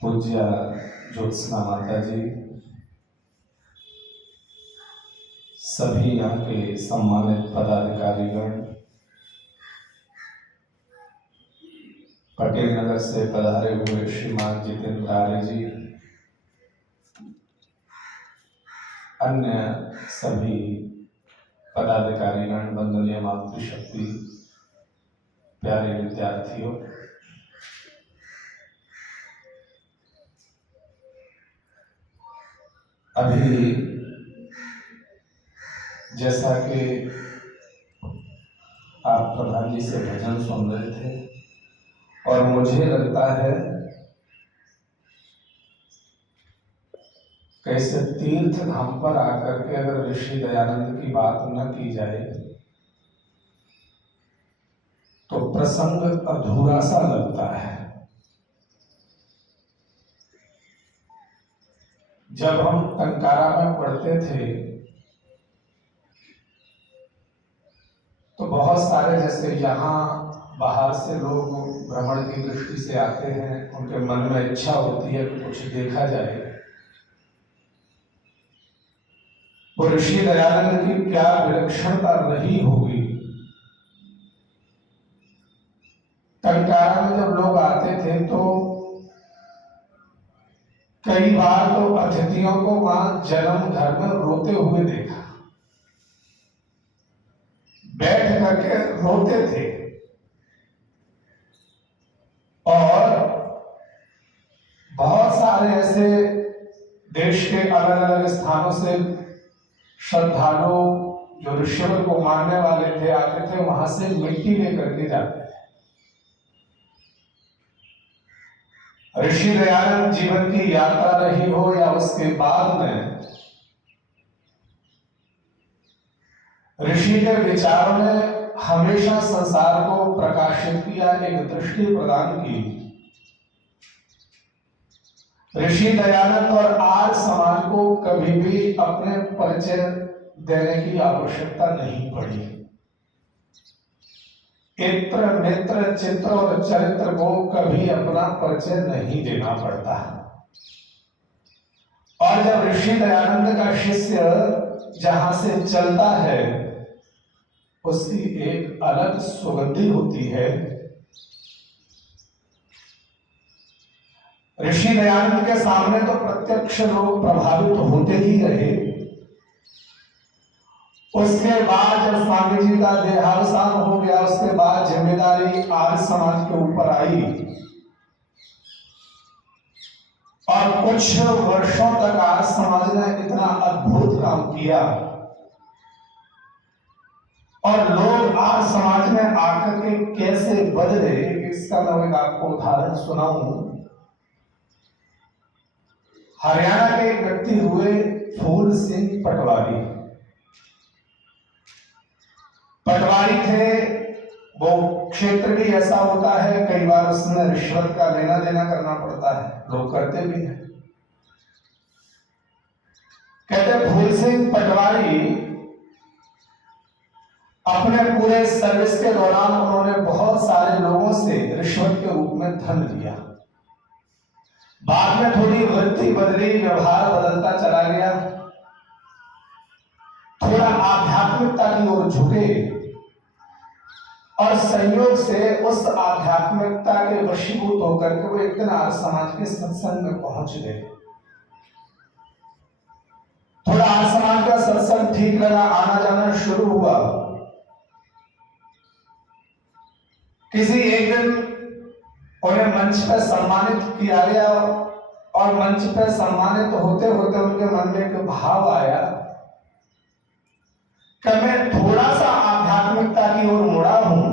पूज्य ज्योत्सना माता जी, सभी यहाँ के सम्मानित पदाधिकारीगण, पटेल नगर से पधारे हुए श्रीमान जितेंद्र आर्य जी, अन्य सभी पदाधिकारीगण, वंदनीय मातृशक्ति, प्यारे विद्यार्थियों, अभी जैसा कि आप प्रधान जी से भजन सुन रहे थे और मुझे लगता है कैसे तीर्थ धाम पर आकर के अगर ऋषि दयानंद की बात न की जाए तो प्रसंग अधूरा सा लगता है। जब हम टंकारा में पढ़ते थे तो बहुत सारे, जैसे यहाँ बाहर से लोग भ्रमण की दृष्टि से आते हैं, उनके मन में इच्छा होती है कि कुछ देखा जाए। वो ऋषि दयानंद की क्या विलक्षणता रही होगी। टंकारा में जब लोग आते थे तो कई बार तो अतिथियों को वहां जन्म घर में रोते हुए देखा, बैठ करके रोते थे। और बहुत सारे ऐसे देश के अलग अलग स्थानों से श्रद्धालु जो ऋषिवर को मानने वाले थे आते थे, वहां से मिट्टी लेकर के जाते थे। ऋषि दयानंद जीवन की यात्रा रही हो या उसके बाद में ऋषि के विचारों ने हमेशा संसार को प्रकाशित किया, एक दृष्टि प्रदान की। ऋषि दयानंद और आज समाज को कभी भी अपने परिचय देने की आवश्यकता नहीं पड़ी। इत्र मित्र चित्र और चरित्र को कभी अपना परिचय नहीं देना पड़ता। और जब ऋषि दयानंद का शिष्य जहां से चलता है उसकी एक अलग सुगंधी होती है। ऋषि दयानंद के सामने तो प्रत्यक्ष लोग प्रभावित होते ही रहे। उसके बाद जब स्वामी जी का देहावसान हो गया, उसके बाद जिम्मेदारी आर्य समाज के ऊपर आई और कुछ वर्षों तक आर्य समाज ने इतना अद्भुत काम किया और लोग आर्य समाज में आकर के कैसे बदले, इसका मैं आपको उदाहरण सुनाऊं। हरियाणा के एक व्यक्ति हुए फूल सिंह पटवारी। पटवारी थे, वो क्षेत्र भी ऐसा होता है, कई बार उसमें रिश्वत का लेना देना करना पड़ता है, लोग करते भी हैं। कहते फूल सिंह पटवारी अपने पूरे सर्विस के दौरान उन्होंने बहुत सारे लोगों से रिश्वत के रूप में धन लिया। बाद में थोड़ी वृत्ति बदली, व्यवहार बदलता चला गया, थोड़ा आध्यात्मिकता की ओर झुके और संयोग से उस आध्यात्मिकता के वशीभूत होकर के वो एक दिन आर्य समाज के सत्संग में पहुंच गए। थोड़ा आर्य समाज का सत्संग ठीक लगा, आना जाना शुरू हुआ। किसी एक दिन उन्हें मंच पर सम्मानित किया गया और मंच पर सम्मानित होते होते उनके मन में एक भाव आया कि मैं थोड़ा सा आध्यात्मिकता की ओर मुड़ा हूं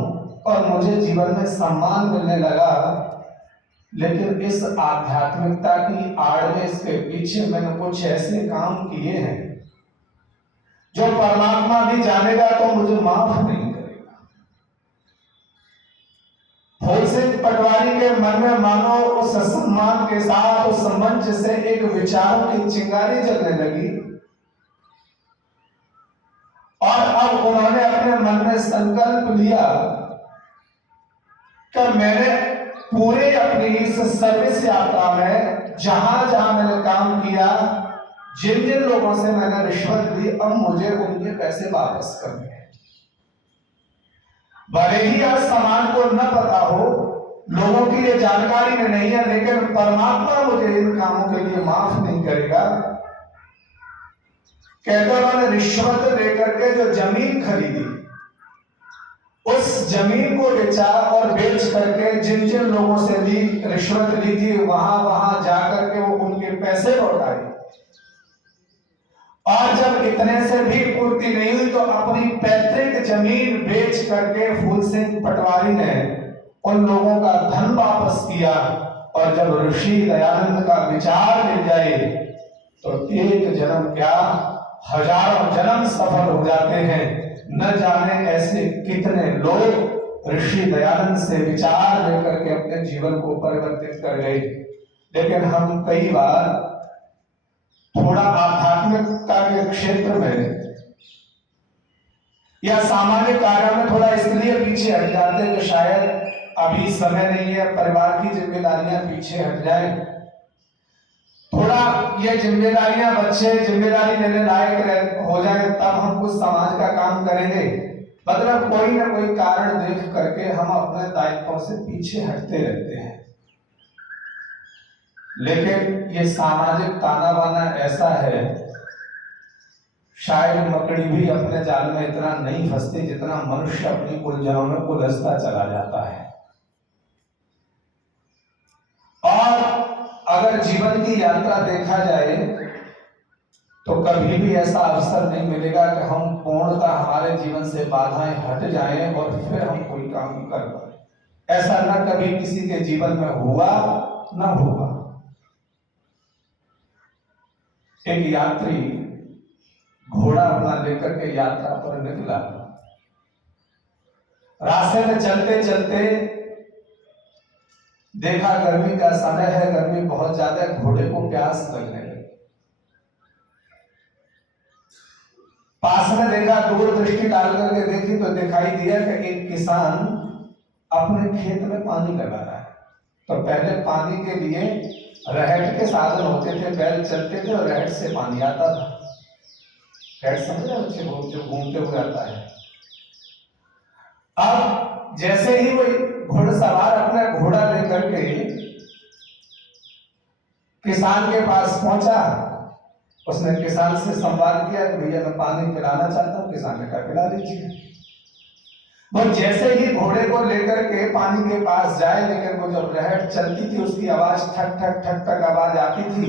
और मुझे जीवन में सम्मान मिलने लगा, लेकिन इस आध्यात्मिकता की आड़ में, इसके पीछे मैंने कुछ ऐसे काम किए हैं जो परमात्मा भी जानेगा तो मुझे माफ नहीं करेगा। फूल सिंह पटवारी के मन में मानो उस सम्मान के साथ उस मंच से एक विचारों की चिंगारी जलने लगी और अब उन्होंने अपने मन में संकल्प लिया कि मैंने पूरे अपनी इस सर्विस यात्रा में जहां जहां मैंने काम किया, जिन जिन लोगों से मैंने रिश्वत ली, अब मुझे उनके पैसे वापस करने हैं। भले ही आज समाज को न पता हो, लोगों की ये जानकारी में नहीं है, लेकिन परमात्मा मुझे इन कामों के लिए माफ नहीं करेगा। कहते उन्होंने रिश्वत लेकर के जो जमीन खरीदी, उस जमीन को बेचा और बेच करके जिन जिन लोगों से भी रिश्वत ली थी, वहां वहां जाकर के वो उनके पैसे लौटाए। और जब इतने से भी पूर्ति नहीं हुई तो अपनी पैतृक जमीन बेच करके फूल सिंह पटवारी ने उन लोगों का धन वापस किया। और जब ऋषि दयानंद का विचार मिल जाए तो एक जन्म क्या, हजारों जन्म सफल हो जाते हैं। न जाने ऐसे कितने लोग ऋषि दयानंद से विचार लेकर के अपने जीवन को परिवर्तित कर गए। लेकिन हम कई बार थोड़ा आध्यात्मिकता के क्षेत्र में या सामान्य कार्यों में थोड़ा इसलिए पीछे हट जाते हैं कि शायद अभी समय नहीं है, परिवार की जिम्मेदारियां पीछे हट जाए, थोड़ा ये जिम्मेदारियां बच्चे जिम्मेदारी लेने लायक हो जाए, तब हम कुछ समाज का काम करेंगे। मतलब कोई ना कोई कारण देख करके हम अपने दायित्वों से पीछे हटते रहते हैं। लेकिन ये सामाजिक ताना बाना ऐसा है, शायद मकड़ी भी अपने जाल में इतना नहीं फंसती जितना मनुष्य अपनी उलझनों में उलझता चला जाता है। और अगर जीवन की यात्रा देखा जाए तो कभी भी ऐसा अवसर नहीं मिलेगा कि हम पूर्णतः हमारे जीवन से बाधाएं हट जाएं और फिर हम कोई काम कर पाए। ऐसा न कभी किसी के जीवन में हुआ न होगा। एक यात्री घोड़ा अपना लेकर के यात्रा पर निकला। रास्ते में चलते चलते देखा गर्मी का समय है, गर्मी बहुत ज्यादा, घोड़े को प्यास लगने लगी। पास में देखा, दूर दृष्टि डाल करके देखी तो दिखाई दिया कि एक किसान अपने खेत में पानी लगा रहा है। तो पहले पानी के लिए रहट के साधन होते थे, बैल चलते थे और रहट से पानी आता था। रहट समझ रहे बच्चे, जो घूमते हुए आता है। अब जैसे ही वो घुड़सवार अपना घोड़ा लेकर के किसान के पास पहुंचा, उसने किसान से संवाद किया कि भैया मैं पानी पिलाना चाहता हूं। किसान ने कहा पिला दीजिए। वो जैसे ही घोड़े को लेकर के पानी के पास जाए, लेकिन वो जब रहट चलती थी उसकी आवाज ठक ठक ठक ठक आवाज आती थी,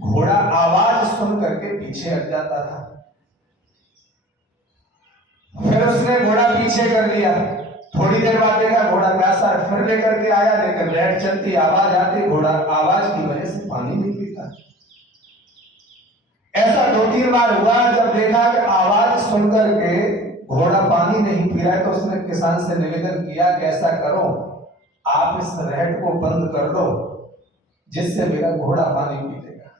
घोड़ा आवाज सुन करके पीछे हट जाता था। फिर उसने घोड़ा पीछे कर लिया। थोड़ी देर बाद देखा घोड़ा प्यासा, फिर लेकर के आया, लेकिन रहट चलती, आवाज आती, घोड़ा आवाज की वजह से पानी नहीं पीता। ऐसा 2-3 बार हुआ। जब देखा कि आवाज सुनकर के घोड़ा पानी नहीं पी रहा है तो उसने किसान से निवेदन किया कि ऐसा करो, आप इस रहट को बंद कर दो जिससे मेरा घोड़ा पानी पी लेगा।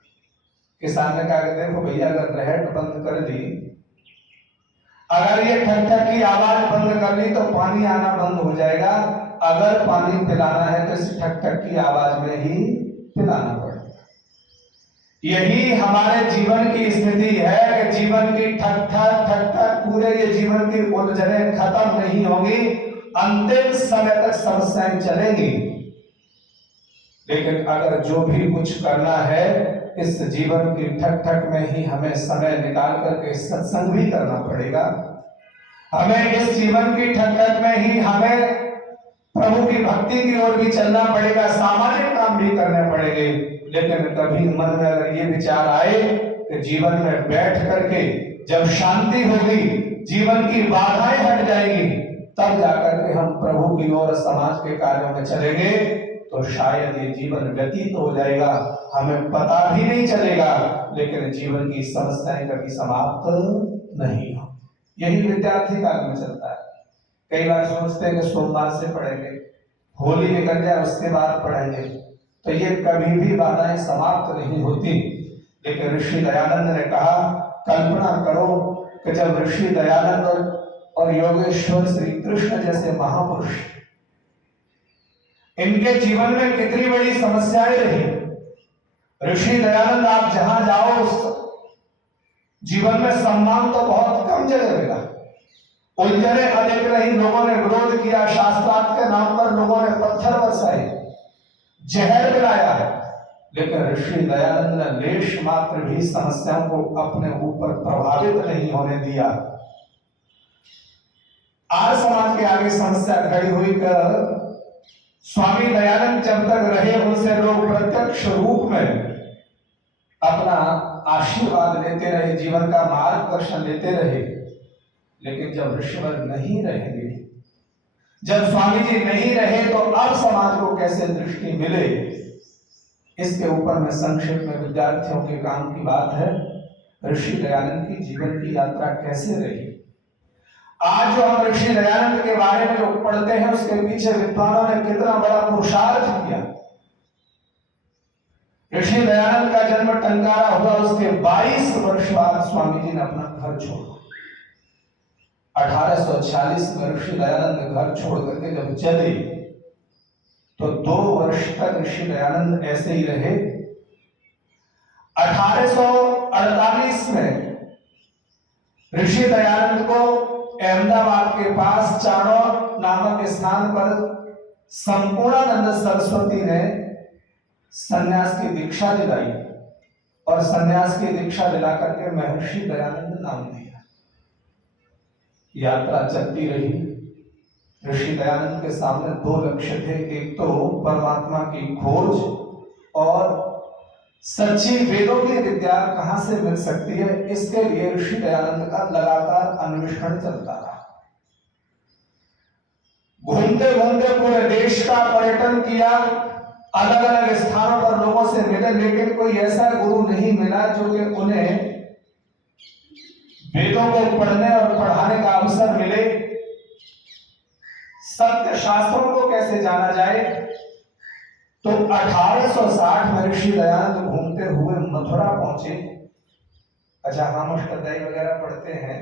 किसान ने कहा कि देखो भैया, अगर रहट बंद कर दी, अगर ये ठक ठक की आवाज बंद कर ली तो पानी आना बंद हो जाएगा। अगर पानी पिलाना है तो इस ठक ठक की आवाज में ही पिलाना पड़ेगा। यही हमारे जीवन की स्थिति है कि जीवन की ठक ठक ठक ठक, पूरे ये जीवन की उलझनें खत्म नहीं होगी, अंतिम समय तक समस्याएं चलेंगी। लेकिन अगर जो भी कुछ करना है, इस जीवन की ठक ठक में ही हमें समय निकाल करके सत्संग भी करना पड़ेगा। हमें इस जीवन की ठक ठक में ही हमें प्रभु की भक्ति की ओर भी चलना पड़ेगा, सामाजिक काम भी करने पड़ेंगे। लेकिन कभी मन में अगर ये विचार आए कि जीवन में बैठ करके जब शांति होगी, जीवन की बाधाएं हट जाएंगी, तब जाकर के हम प्रभु की ओर समाज के कार्यों में चलेंगे, तो शायद ये जीवन व्यतीत हो जाएगा, हमें पता भी नहीं चलेगा, लेकिन जीवन की समस्याएं कभी समाप्त नहीं हो। यही विद्यार्थी काल में चलता है। कई बार सोचते हैं कि सोमवार से पढ़ेंगे, होली निकल जाए उसके बाद पढ़ेंगे, तो ये कभी भी बाधाएं समाप्त नहीं होती। लेकिन ऋषि दयानंद ने कहा, कल्पना करो कि जब ऋषि दयानंद और योगेश्वर श्री कृष्ण जैसे महापुरुष इनके जीवन में कितनी बड़ी समस्याएं रही। ऋषि दयानंद आप जहां जाओ उस जीवन में सम्मान तो बहुत कम जगह मिला। उलझने अनेक रही, लोगों ने विरोध किया, शास्त्रार्थ के नाम पर लोगों ने पत्थर बरसाए, जहर पिलाया, लेकिन ऋषि दयानंद ने लेश मात्र भी समस्याओं को अपने ऊपर प्रभावित नहीं होने दिया। आज समाज के आगे समस्या खड़ी हुई कर स्वामी दयानंद जब तक रहे उनसे लोग प्रत्यक्ष रूप में अपना आशीर्वाद लेते रहे, जीवन का मार्गदर्शन लेते रहे। लेकिन जब ऋषिवर नहीं रहेंगे, जब स्वामी जी नहीं रहे, तो अब समाज को कैसे दृष्टि मिले, इसके ऊपर में संक्षेप में विद्यार्थियों के काम की बात है। ऋषि दयानंद की जीवन की यात्रा कैसे रही। आज जो हम ऋषि दयानंद के बारे में लोग पढ़ते हैं, उसके पीछे विद्वानों ने कितना बड़ा पुरुषार्थ किया। ऋषि दयानंद का जन्म टंकारा हुआ, उसके 22 वर्ष बाद स्वामी जी ने अपना घर छोड़ा। 1846 में ऋषि दयानंद घर छोड़ करके जब चले तो 2 वर्ष तक ऋषि दयानंद ऐसे ही रहे। 1848 में ऋषि दयानंद को अहमदाबाद के पास चाणौर नामक स्थान पर संपूर्णानंद सरस्वती ने सन्यास की दीक्षा दिलाई और सन्यास की दीक्षा दिला करके महर्षि दयानंद नाम दिया। यात्रा चलती रही। ऋषि दयानंद के सामने 2 लक्ष्य थे, एक तो परमात्मा की खोज और सच्ची वेदों की विद्या कहां से मिल सकती है, इसके लिए ऋषि दयानंद का लगातार अन्वेषण चलता रहा। घूमते घूमते पूरे देश का पर्यटन किया, अलग अलग स्थानों पर लोगों से मिले, लेकिन कोई ऐसा गुरु नहीं मिला जो कि उन्हें वेदों को पढ़ने और पढ़ाने का अवसर मिले। सत्य शास्त्रों को कैसे जाना जाए, तो 1860 में ऋषि दयानंद घूमते हुए मथुरा पहुंचे। अच्छा, हम अष्टाध्यायी वगैरह पढ़ते हैं,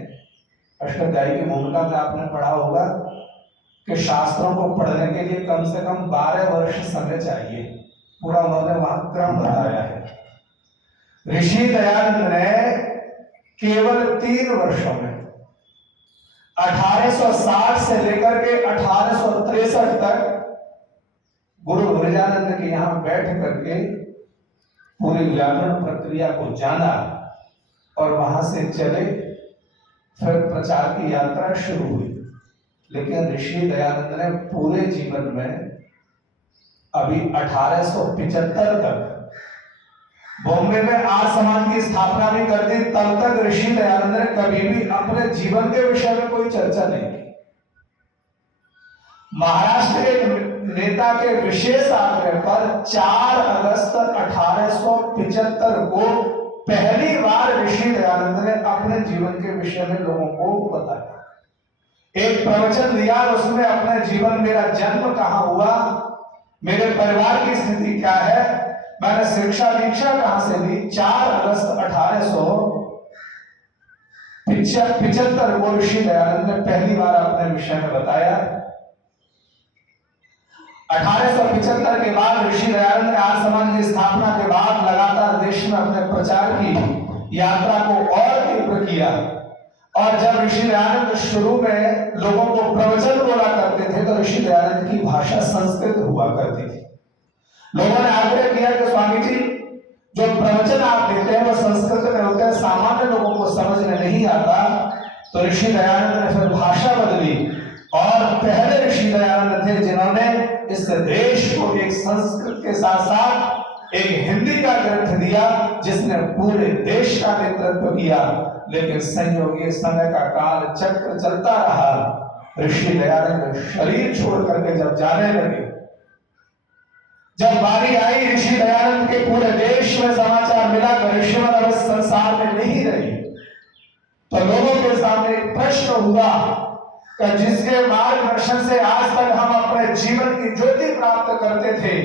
अष्टाध्यायी की भूमिका में आपने पढ़ा होगा कि शास्त्रों को पढ़ने के लिए कम से कम 12 वर्ष समय चाहिए। पूरा उन्होंने वहां क्रम बताया है। ऋषि दयानंद ने केवल 3 वर्षों में 1860 से लेकर के 1863 तक गुरु विरजानंद के यहां बैठ करके पूरी व्याकरण प्रक्रिया को जाना और वहां से चले, फिर प्रचार की यात्रा शुरू हुई। लेकिन ऋषि दयानंद ने पूरे जीवन में अभी 1875 तक बॉम्बे में आर्य समाज की स्थापना भी कर दी, तब तक ऋषि दयानंद ने कभी भी अपने जीवन के विषय में कोई चर्चा नहीं की। महाराष्ट्र के नेता के विशेष आग्रह पर 4 अगस्त 1875 को पहली बार ऋषि दयानंद ने अपने जीवन के विषय में लोगों को बताया। एक प्रवचन दिया, उसमें अपने जीवन, मेरा जन्म कहां हुआ, मेरे परिवार की स्थिति क्या है, मैंने शिक्षा दीक्षा कहां से ली। 4 अगस्त 1875 को ऋषि दयानंद ने पहली बार अपने विषय में बताया। 1875 के बाद ऋषि दयानंद ने आर्य समाज की स्थापना के बाद लगातार देश में अपने प्रचार की यात्रा को और तीव्र किया। और जब ऋषि दयानंद शुरू में लोगों को प्रवचन बोला करते थे, तो ऋषि दयानंद की भाषा संस्कृत हुआ करती थी। लोगों ने आग्रह किया कि स्वामी जी, जो प्रवचन आप देते हैं वो संस्कृत में होते हैं, सामान्य लोगों को समझ में नहीं आता। तो ऋषि दयानंद ने फिर भाषा बदली और पहले ऋषि दयानंद थे जिन्होंने इस देश को एक संस्कृत के साथ साथ एक हिंदी का ग्रंथ दिया, जिसने पूरे देश का नेतृत्व किया। लेकिन संयोगी समय का काल चक्र चलता रहा। ऋषि दयानंद शरीर छोड़ करके जब जाने लगे, जब बारी आई ऋषि दयानंद के पूरे देश में समाचार मिला कि ऋषिवर अब इस संसार में नहीं रही, तो लोगों के सामने एक प्रश्न हुआ कि जिसके मार्गदर्शन से आज तक हम अपने जीवन की ज्योति प्राप्त करते थे,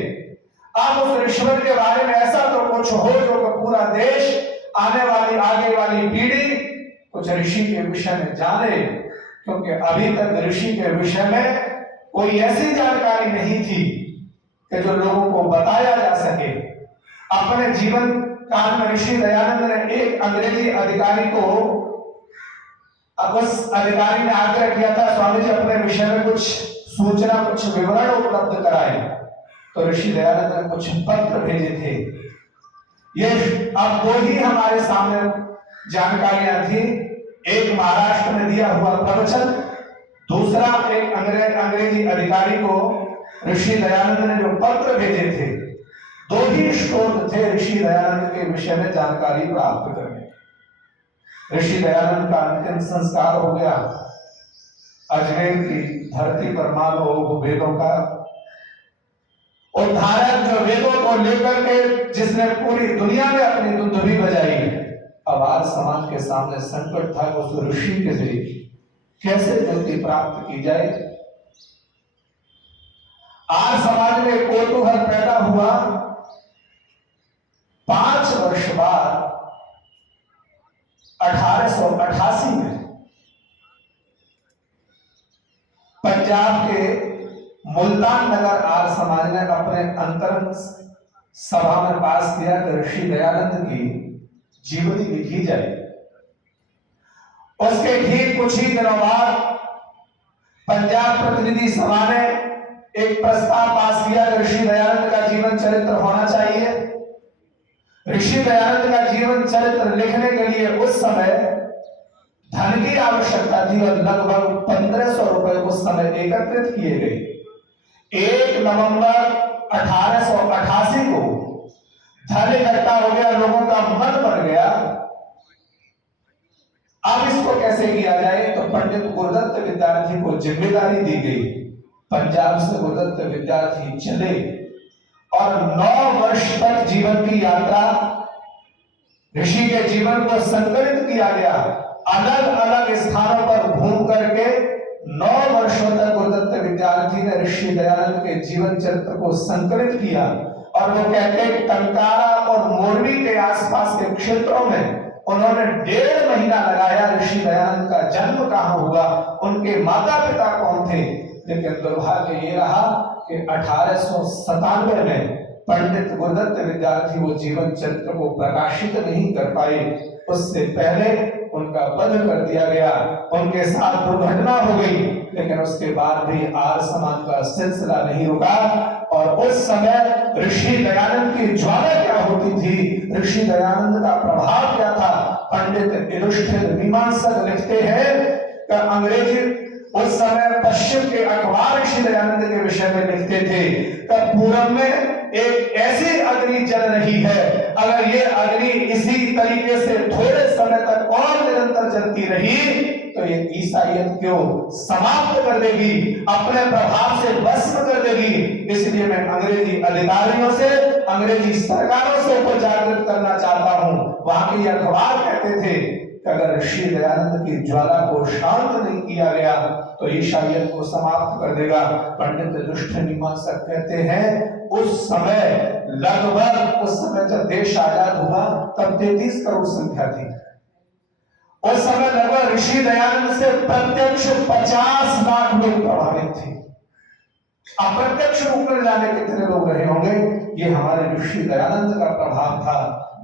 अब उस ऋषिवर के बारे में ऐसा तो कुछ हो जो कि पूरा देश, आने वाली आगे वाली पीढ़ी कुछ ऋषि के विषय में जाने, क्योंकि अभी तक ऋषि के विषय में कोई ऐसी जानकारी नहीं थी कि जो लोगों को बताया जा सके। अपने जीवन काल में ऋषि दयानंद ने एक अंग्रेजी अधिकारी को, अब उस अधिकारी ने आग्रह किया था स्वामी जी अपने विषय में कुछ सूचना, कुछ विवरण उपलब्ध कराएं। तो ऋषि दयानंद ने कुछ पत्र भेजे थे। ये अब दो ही हमारे सामने जानकारियां थी, एक महाराष्ट्र में दिया हुआ प्रवचन, दूसरा एक अंग्रेजी अधिकारी को ऋषि दयानंद ने जो पत्र भेजे थे। दो ही स्रोत थे ऋषि दयानंद के विषय में जानकारी प्राप्त करने। ऋषि दयानंद का अंतिम संस्कार हो गया अजमेर की धरती पर। मान लो वेदों का उद्धारक, जो वेदों को लेकर के जिसने पूरी दुनिया में अपनी दुंदुभी बजाई। अब आज समाज के सामने संकट था उस ऋषि के जरिए कैसे मुक्ति प्राप्त की जाए। आज समाज में कौतूहल पैदा हुआ। 5 वर्ष बाद 1888 में पंजाब के मुल्तान नगर आर्य समाज ने अपने अंतरंग सभा में पास किया कि ऋषि दयानंद की जीवनी लिखी जाए। उसके ठीक कुछ ही दिनों बाद पंजाब प्रतिनिधि सभा ने एक प्रस्ताव पास किया कि ऋषि दयानंद का जीवन चरित्र होना चाहिए। ऋषि दयानंद का जीवन चरित्र लिखने के लिए उस समय धन की आवश्यकता थी और लगभग 1500 रुपए उस समय एकत्रित किए गए। 1 नवंबर 1888 को धन इकट्ठा हो गया, लोगों का मन बन गया। अब इसको कैसे किया जाए, तो पंडित गुरुदत्त विद्यार्थी को जिम्मेदारी दी गई। पंजाब से गुरुदत्त विद्यार्थी चले और 9 वर्ष तक जीवन की यात्रा, ऋषि के जीवन को संकलित किया गया। अलग अलग स्थानों पर घूम करके 9 वर्षों तक गुरुदत्त विद्यार्थी ने ऋषि दयानंद के जीवन चरित्र को संकलित किया। और वो कहते टंकारा और मोरबी के आसपास के क्षेत्रों में उन्होंने 1.5 महीना लगाया। ऋषि दयानंद का जन्म कहां हुआ, उनके माता पिता कौन थे। लेकिन दुर्भाग्य ये रहा कि 1897 में पंडित गुरुदत्त विद्यार्थी वो जीवन चरित्र को प्रकाशित नहीं कर पाए। उससे पहले उनका वध कर दिया गया, उनके साथ दुर्घटना हो गई। लेकिन उसके बाद भी आर्य समाज का सिलसिला नहीं रुका। और उस समय ऋषि दयानंद की ज्वाला क्या होती थी, ऋषि दयानंद का प्रभाव क्या था। पंडित युधिष्ठिर मीमांसक लिखते हैं कि अंग्रेजी उस समय पश्चिम के अखबार ऋषि दयानंद के विषय में लिखते थे कि पूरब में एक ऐसी अग्नि जल रही है, अगर ये अग्नि इसी तरीके से थोड़े समय तक और निरंतर जलती रही तो ये ईसाईयत क्यों समाप्त कर देगी, अपने प्रभाव से भस्म कर देगी। इसलिए मैं अंग्रेजी अधिकारियों से, अंग्रेजी सरकारों से ऊपर जागृत करना चाहता हूं। वहां के अखबार कहते थे कि अगर ऋषि दयानंद की ज्वाला को शांत नहीं किया गया तो ईसाईयत को समाप्त कर देगा। पंडित युधिष्ठिर मीमांसक कहते हैं उस समय लगभग, उस समय जब देश आजाद हुआ तब 33 करोड़ संख्या थी। उस समय लगभग ऋषि दयानंद से प्रत्यक्ष 50 लाख लोग प्रभावित थे। अप्रत्यक्ष रूप में जाने कितने लोग रहे होंगे, ये हमारे ऋषि दयानंद का प्रभाव था।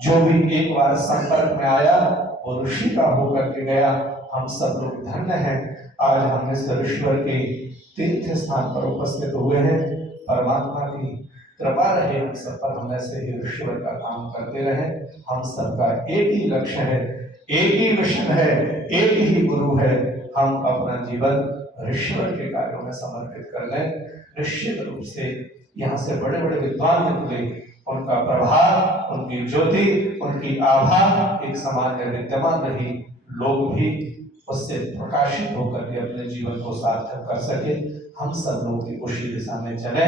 जो भी एक बार संपर्क में आया वो ऋषि का होकर के गया। हम सब लोग धन्य हैं, आज हम इस ऋषिवर के तीर्थ स्थान पर उपस्थित हुए हैं। परमात्मा की कृपा रहे हम सब पर, हम ऐसे ही ऋषिवर का काम करते रहे। हम सबका एक ही लक्ष्य है, एक ही मिशन है, एक ही गुरु है। हम अपना जीवन ऋषिवर के कार्यों में समर्पित कर लें। निश्चित रूप से यहाँ से बड़े बड़े विद्वान निकले, उनका प्रभाव, उनकी ज्योति, उनकी आभा एक समाज में विद्यमान रही। लोग भी उससे प्रकाशित होकर के अपने जीवन को सार्थक कर सके। हम सब लोग भी उसी दिशा में चले।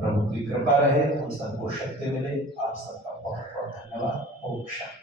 प्रभु की कृपा रहे, हम सबको शक्ति मिले। आप सबका बहुत बहुत धन्यवाद। ओम शांति।